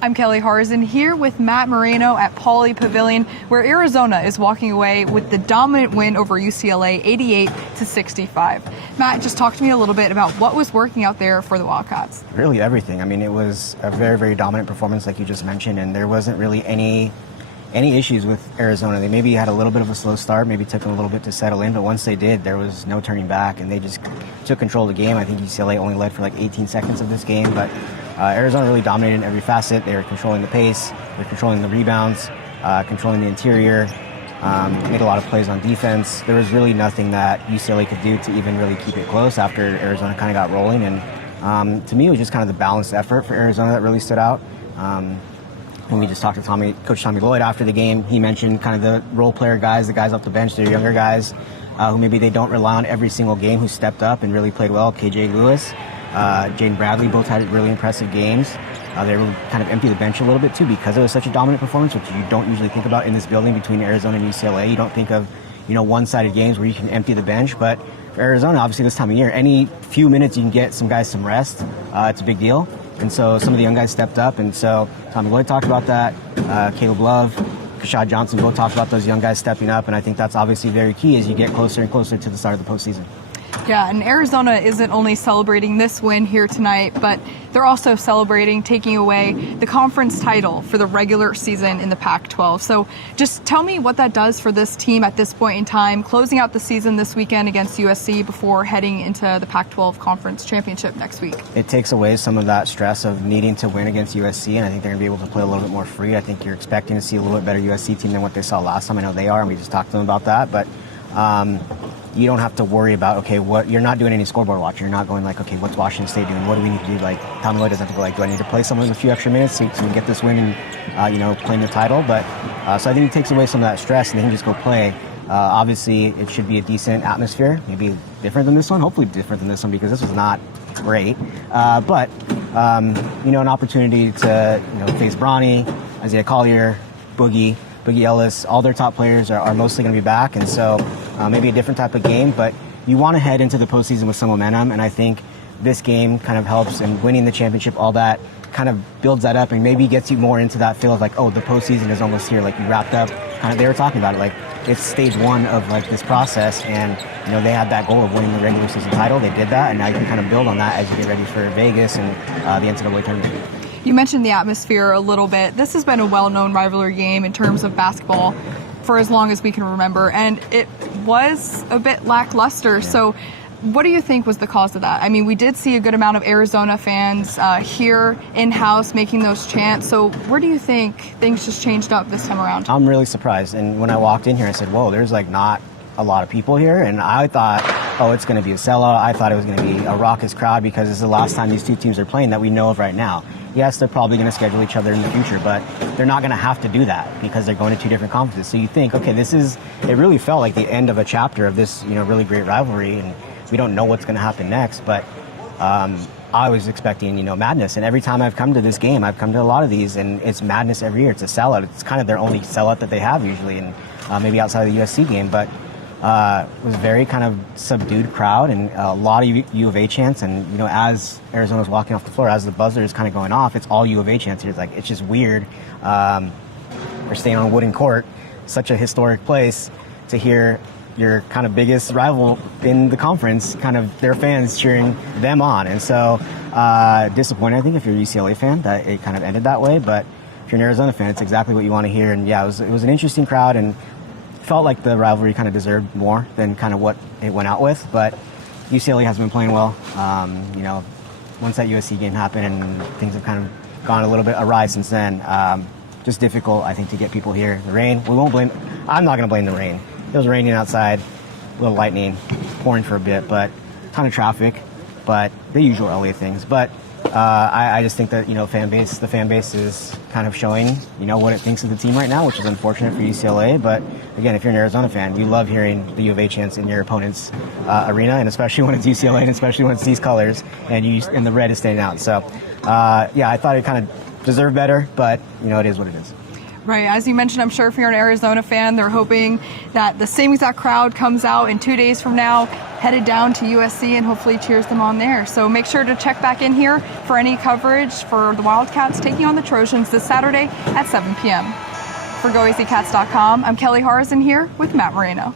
I'm Kelly Horyczun here with Matt Moreno at Pauley Pavilion, where Arizona is walking away with the dominant win over UCLA, 88-65. Matt, just talk to me a little bit about what was working out there for the Wildcats. Really everything. I mean, it was a very, very dominant performance, like you just mentioned, and there wasn't really any issues with Arizona. They maybe had a little bit of a slow start, maybe took them a little bit to settle in, but once they did, there was no turning back, and they just took control of the game. I think UCLA only led for like 18 seconds of this game, but Arizona really dominated in every facet. They were controlling the pace, they were controlling the rebounds, controlling the interior, made a lot of plays on defense. There was really nothing that UCLA could do to even really keep it close after Arizona kind of got rolling, and to me, it was just kind of the balanced effort for Arizona that really stood out. When we just talked to Coach Tommy Lloyd after the game, he mentioned kind of the role player guys, the guys off the bench, the younger guys who maybe they don't rely on every single game, who stepped up and really played well. KJ Lewis, Jaden Bradley both had really impressive games. They were kind of empty the bench a little bit too because it was such a dominant performance, which you don't usually think about in this building between Arizona and UCLA. You don't think of, one-sided games where you can empty the bench, but for Arizona, obviously this time of year, any few minutes you can get some guys some rest, it's a big deal. And so some of the young guys stepped up, and so Tommy Lloyd talked about that. Caleb Love, Kashad Johnson both talked about those young guys stepping up, and I think that's obviously very key as you get closer and closer to the start of the postseason. Yeah, and Arizona isn't only celebrating this win here tonight, but they're also celebrating taking away the conference title for the regular season in the Pac-12. So just tell me what that does for this team at this point in time, closing out the season this weekend against USC before heading into the Pac-12 conference championship next week. It takes away some of that stress of needing to win against USC, and I think they're going to be able to play a little bit more free. I think you're expecting to see a little bit better USC team than what they saw last time. I know they are, and we just talked to them about that, but you don't have to worry about, you're not doing any scoreboard watching. You're not going like, okay, what's Washington State doing? What do we need to do? Like, Tommy Lloyd doesn't have to go like, do I need to play someone a few extra minutes so we can get this win and, claim the title? But, so I think it takes away some of that stress and they can just go play. Obviously, it should be a decent atmosphere, maybe different than this one, hopefully different than this one because this was not great. But an opportunity to, face Bronny, Isaiah Collier, Boogie Ellis, all their top players are mostly going to be back, and so maybe a different type of game, but you want to head into the postseason with some momentum, and I think this game kind of helps, and winning the championship, all that kind of builds that up and maybe gets you more into that feel of like, oh, the postseason is almost here, like you wrapped up, kind of, they were talking about it, like it's stage one of like this process, and they had that goal of winning the regular season title, they did that, and now you can kind of build on that as you get ready for Vegas and the NCAA tournament. You mentioned the atmosphere a little bit. This has been a well-known rivalry game in terms of basketball for as long as we can remember, and it was a bit lackluster. Yeah. So what do you think was the cause of that? I mean, we did see a good amount of Arizona fans here in-house making those chants. So where do you think things just changed up this time around? I'm really surprised. And when I walked in here, I said, whoa, there's like not a lot of people here. And I thought, oh, it's going to be a sellout. I thought it was going to be a raucous crowd because it's the last time these two teams are playing that we know of right now. Yes, they're probably going to schedule each other in the future, but they're not going to have to do that because they're going to two different conferences. So you think, okay, it really felt like the end of a chapter of this, really great rivalry, and we don't know what's going to happen next, but I was expecting, madness. And every time I've come to this game, I've come to a lot of these, and it's madness every year. It's a sellout. It's kind of their only sellout that they have usually, and maybe outside of the USC game, but it was a very kind of subdued crowd and a lot of U of A chants. And, as Arizona's walking off the floor, as the buzzer is kind of going off, it's all U of A chants here. It's just weird. We're staying on a wooden court, such a historic place, to hear your kind of biggest rival in the conference, kind of their fans cheering them on. And so disappointed, I think, if you're a UCLA fan, that it kind of ended that way. But if you're an Arizona fan, it's exactly what you want to hear. And yeah, it was an interesting crowd, and felt like the rivalry kind of deserved more than kind of what it went out with, but UCLA has been playing well. Once that USC game happened and things have kind of gone a little bit awry since then, just difficult, I think, to get people here. The rain, I'm not going to blame the rain. It was raining outside, a little lightning, pouring for a bit, but a ton of traffic, but the usual LA things. But I just think that, the fan base is kind of showing, what it thinks of the team right now, which is unfortunate for UCLA. But again, if you're an Arizona fan, you love hearing the U of A chants in your opponent's arena, and especially when it's UCLA, and especially when it's these colors, and the red is standing out. So, I thought it kind of deserved better, but, it is what it is. Right, as you mentioned, I'm sure if you're an Arizona fan, they're hoping that the same exact crowd comes out in 2 days from now, headed down to USC, and hopefully cheers them on there. So make sure to check back in here for any coverage for the Wildcats taking on the Trojans this Saturday at 7 p.m. For GOAZCATS.com, I'm Kelly Horyczun here with Matt Moreno.